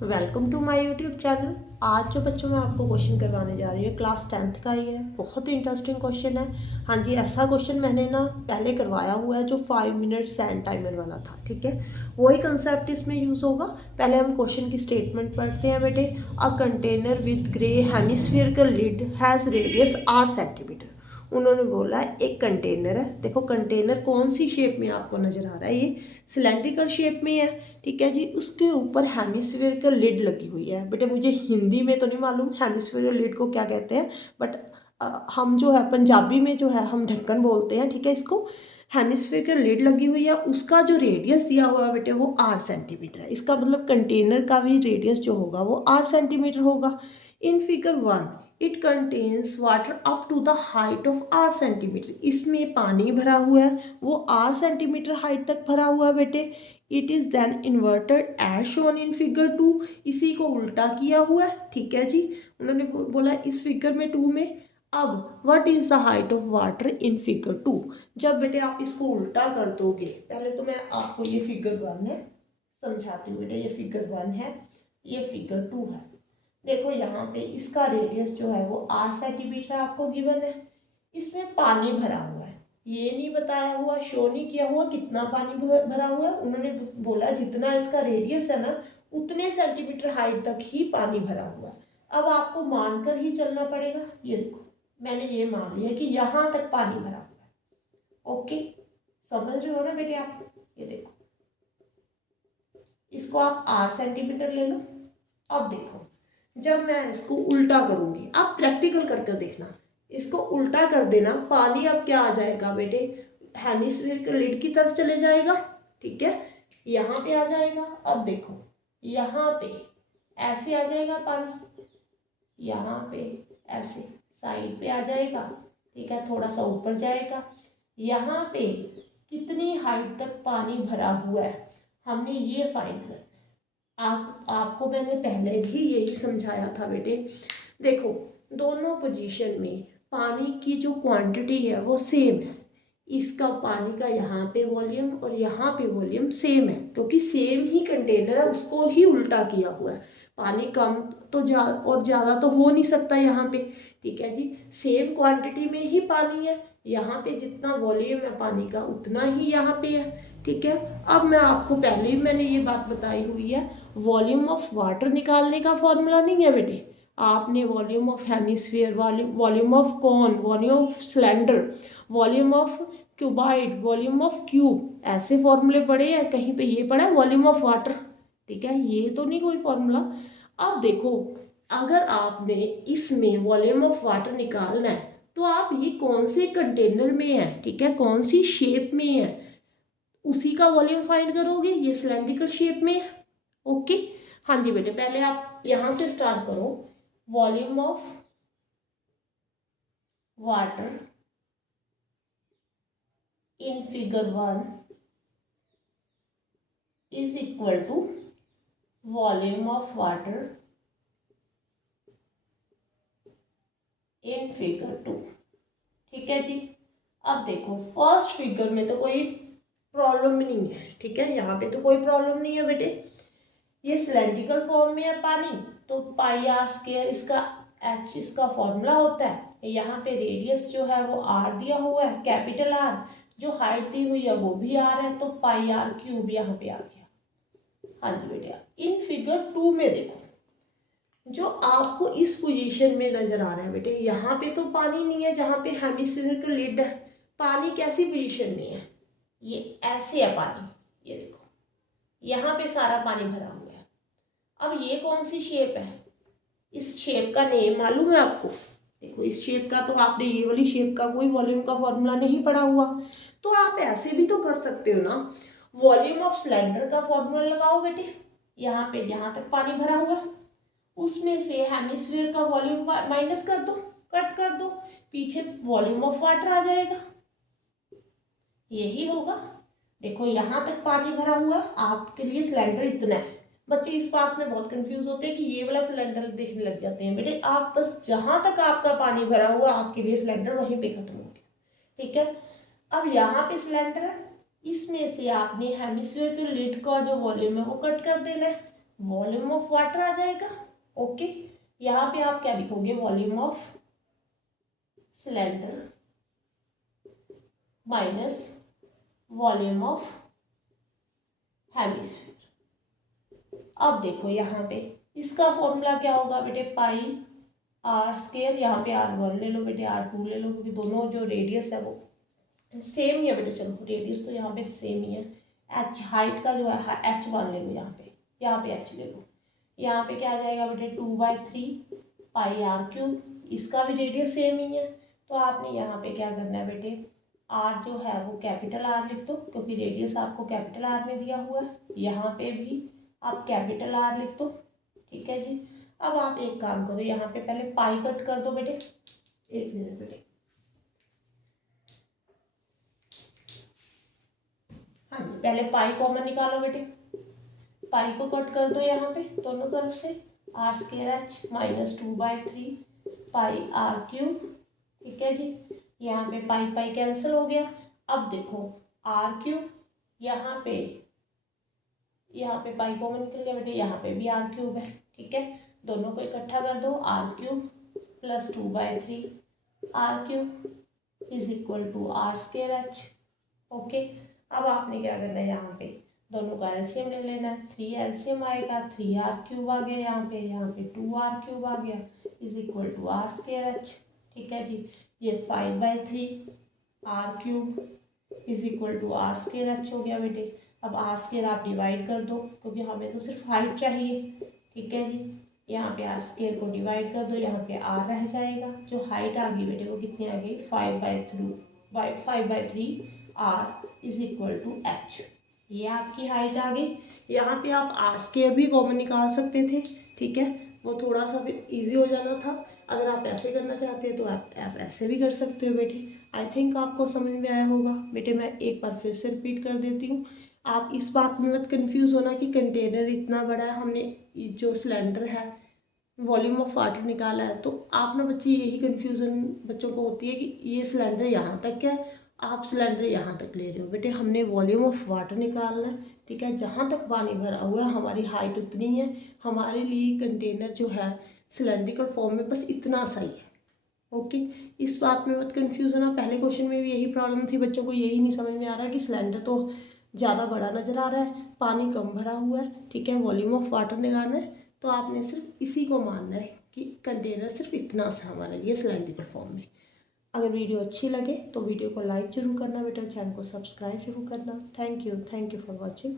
Welcome to my YouTube channel. आज जो बच्चों मैं आपको क्वेश्चन करवाने जा रही हूँ क्लास 10th का ही है। बहुत ही इंटरेस्टिंग क्वेश्चन है। हाँ जी, ऐसा क्वेश्चन मैंने ना पहले करवाया हुआ है जो 5 मिनट सैंड टाइमर वाला था। ठीक है, वही कंसेप्ट इसमें यूज़ होगा। पहले हम क्वेश्चन की स्टेटमेंट पढ़ते हैं बेटे। A container with grey hemispherical lid has radius r centimetre. उन्होंने बोला एक कंटेनर है। देखो कंटेनर कौन सी शेप में आपको नज़र आ रहा है, ये सिलेंड्रिकल शेप में है। ठीक है जी, उसके ऊपर हेमिस्फेरिकल लिड लगी हुई है। बेटे मुझे हिंदी में तो नहीं मालूम हेमिस्फेरिकल लिड को क्या कहते हैं, बट हम जो है पंजाबी में जो है हम ढक्कन बोलते हैं। ठीक है, इसको हेमिस्फेरिकल लिड लगी हुई है। उसका जो रेडियस दिया हुआ है बेटे वो 8 सेंटीमीटर है। इसका मतलब कंटेनर का भी रेडियस जो होगा वो 8 सेंटीमीटर होगा। In figure 1 it contains water up to the height of 8 centimetre. इसमें पानी भरा हुआ है, वो 8 सेंटीमीटर हाइट तक भरा हुआ है बेटे। It is then inverted as shown in figure 2। इसी को उल्टा किया हुआ है। ठीक है जी, उन्होंने बोला इस फिगर में 2 में। अब what is the height of water in figure 2। जब बेटे आप इसको उल्टा कर दोगे, पहले तो मैं आपको ये फिगर 1 है समझाती हूँ बेटे। ये फिगर 1 है, ये फिगर 2 है। देखो यहाँ पे इसका रेडियस जो है वो 8 सेंटीमीटर आपको गिवन है। इसमें पानी भरा हुआ है, ये नहीं बताया हुआ, शो नहीं किया हुआ कितना पानी भरा हुआ है। उन्होंने बोला जितना इसका रेडियस है ना उतने सेंटीमीटर हाइट तक ही पानी भरा हुआ है। अब आपको मानकर ही चलना पड़ेगा। ये देखो मैंने ये मान लिया कि यहाँ तक पानी भरा हुआ है। ओके, समझ रहे हो ना बेटे आप। ये देखो इसको आप 8 सेंटीमीटर ले लो। अब देखो जब मैं इसको उल्टा करूंगी, आप प्रैक्टिकल करके देखना। इसको उल्टा कर देना, पानी अब क्या आ जाएगा बेटे, हेमिस्फीयर के लिड की तरफ चले जाएगा। ठीक है, यहाँ पे आ जाएगा। अब देखो यहाँ पे ऐसे आ जाएगा पानी, यहाँ पे ऐसे साइड पे आ जाएगा। ठीक है, थोड़ा सा ऊपर जाएगा। यहाँ पे कितनी हाइट तक पानी भरा हुआ है हमने ये फाइंड करना है। आपको मैंने पहले भी यही समझाया था बेटे। देखो दोनों पोजीशन में पानी की जो क्वांटिटी है वो सेम है। इसका पानी का यहाँ पे वॉल्यूम और यहाँ पे वॉल्यूम सेम है, क्योंकि सेम ही कंटेनर है, उसको ही उल्टा किया हुआ है। पानी कम तो और ज़्यादा तो हो नहीं सकता यहाँ पे। ठीक है जी, सेम क्वांटिटी में ही पानी है। यहाँ पे जितना वॉल्यूम है पानी का उतना ही यहाँ पे है। ठीक है, अब मैं आपको पहले ही मैंने ये बात बताई हुई है, वॉल्यूम ऑफ वाटर निकालने का फॉर्मूला नहीं है बेटे। आपने volume of hemisphere, volume of cone, volume of cylinder, volume of cuboid, volume of cube, ऐसे फॉर्मूले पढ़े हैं कहीं पे? ये पढ़ा है वॉल्यूम ऑफ वाटर। ठीक है, ये तो नहीं कोई फॉर्मूला। अब देखो अगर आपने इसमें वॉल्यूम ऑफ वाटर निकालना है तो आप ये कौन से कंटेनर में है, ठीक है, कौन सी शेप में है, उसी का वॉल्यूम फाइंड करोगे। ये सिलेंड्रिकल शेप में है। ओके, हाँ जी बेटे, पहले आप यहां से स्टार्ट करो। Volume of water in figure 1 is equal to volume of water in figure 2। ठीक है जी, अब देखो फर्स्ट फिगर में तो कोई प्रॉब्लम नहीं है। ठीक है, यहाँ पे तो कोई प्रॉब्लम नहीं है बेटे। ये सिलेंड्रिकल फॉर्म में है पानी, तो पाई आर स्क्वायर इसका एच इसका फॉर्मूला होता है। यहाँ पे रेडियस जो है वो आर दिया हुआ है, कैपिटल आर। जो हाइट दी हुई है वो भी आर है, तो पाई आर क्यूब यहाँ पे आ गया। हाँ जी बेटा, इन फिगर 2 में देखो जो आपको इस पोजीशन में नजर आ रहा है बेटे, यहाँ पे तो पानी नहीं है जहाँ पे हेमिस्फीयर का लिड है। पानी कैसी पोजीशन में है, ये ऐसे है पानी। ये देखो यहाँ पे सारा पानी भरा हुआ है। अब ये कौन सी शेप है, इस शेप का नेम मालूम है आपको? देखो इस शेप का तो आपने ये वाली शेप का कोई वॉल्यूम का फॉर्मूला नहीं पढ़ा हुआ, तो आप ऐसे भी तो कर सकते हो ना। वॉल्यूम ऑफ सिलेंडर का फॉर्मूला लगाओ बेटे। यहाँ पे जहाँ तक पानी भरा हुआ उसमें से हेमिस्फीयर का वॉल्यूम माइनस कर दो, कट कर दो, पीछे वॉल्यूम ऑफ वाटर आ जाएगा। यही होगा। देखो यहाँ तक पानी भरा हुआ, आपके लिए सिलेंडर इतना है। बच्चे इस बात में बहुत कंफ्यूज होते हैं कि ये वाला सिलेंडर देखने लग जाते हैं। बेटे आप बस जहां तक आपका पानी भरा हुआ आपके लिए सिलेंडर वहीं पे खत्म हो गया। ठीक है, अब यहाँ पे सिलेंडर है, इसमें से आपने हेमिस्फीयर के लिड का जो वॉल्यूम है वो कट कर देना है। वॉल्यूम ऑफ वाटर आ जाएगा। ओके, यहाँ पे आप क्या लिखोगे, volume of cylinder minus volume of hemisphere. अब देखो यहाँ पे इसका फॉर्मूला क्या होगा बेटे, पाई आर स्क्वायर, यहाँ पे R1 ले लो बेटे, R2 ले लो, क्योंकि दोनों जो रेडियस है वो सेम ही है बेटे। चलो रेडियस तो यहाँ पे सेम ही है। एच हाइट का जो है H1 ले लो, यहाँ पे H ले लो। यहाँ पे क्या आ जाएगा बेटे, 2/3 पाई आर क्यूब, इसका भी रेडियस सेम ही है। तो आपने यहाँ पे क्या करना है बेटे, आर जो है वो कैपिटल आर लिख दो, क्योंकि रेडियस आपको कैपिटल आर में दिया हुआ है। यहाँ पे भी आप कैपिटल आर लिख दो, ठीक है जी। अब आप एक काम करो, यहाँ पे पहले पाई कट कर दो बेटे, 1 मिनट बेटे। हाँ जी, पहले पाई कॉमन निकालो बेटे, पाई को कट कर दो यहाँ पे दोनों तरफ से, r square h minus 2/3 pi r cube, ठीक है जी। यहाँ पे पाई पाई कैंसिल हो गया। अब देखो आर क्यूब, यहाँ पे पाई कॉमन निकल गया बेटे, यहाँ पे भी आर क्यूब है, ठीक है। दोनों को इकट्ठा कर दो, r cube plus 2/3 r cube is equal to r square h. Okay, अब आपने क्या करना है, यहाँ पे दोनों का एलसीएम ले लेना है। 3 एलसीएम आएगा, 3 आर क्यूब आ गया यहाँ पे 2 आर क्यूब आ गया is equal to r square h, ठीक है जी। ये 5/3 r cube is equal to r square h हो गया बेटे। अब आर स्क्वायर आप डिवाइड कर दो, क्योंकि हमें तो सिर्फ हाइट चाहिए, ठीक है जी। यहाँ पे आर स्क्वायर को डिवाइड कर दो, यहाँ पे आर रह जाएगा। जो हाइट आ गई बेटे वो कितनी आ गई, 5/3 r is equal to h, ये आपकी हाइट आ गई। यहाँ पे आप आर स्क्वायर भी कॉमन निकाल सकते थे, ठीक है, वो थोड़ा सा फिर ईजी हो जाना था। अगर आप ऐसे करना चाहते हैं तो आप ऐसे भी कर सकते हो बेटे। आई थिंक आपको समझ में आया होगा बेटे। मैं एक बार फिर से रिपीट कर देती हूँ, आप इस बात में मत कंफ्यूज होना कि कंटेनर इतना बड़ा है, हमने जो सिलेंडर है वॉल्यूम ऑफ वाटर निकाला है। तो आप ना बच्चे, यही कन्फ्यूज़न बच्चों को होती है कि ये सिलेंडर यहाँ तक है, आप सिलेंडर यहाँ तक ले रहे हो। बेटे हमने वॉल्यूम ऑफ वाटर निकालना है, ठीक है। जहाँ तक पानी भरा हुआ है हमारी हाइट उतनी है, हमारे लिए कंटेनर जो है सिलेंड्रिकल फॉर्म में बस इतना सा ही है। ओके, इस बात में मत कंफ्यूज होना। पहले क्वेश्चन में भी यही प्रॉब्लम थी, बच्चों को यही नहीं समझ में आ रहा कि सिलेंडर तो ज़्यादा बड़ा नज़र आ रहा है, पानी कम भरा हुआ है, ठीक है, वॉल्यूम ऑफ वाटर निकालना है। तो आपने सिर्फ इसी को मानना है कि कंटेनर सिर्फ इतना सा हमारे लिए सिलेंड्रिकल फॉर्म में। अगर वीडियो अच्छी लगे तो वीडियो को लाइक जरूर करना बेटा, चैनल को सब्सक्राइब जरूर करना। Thank you for watching.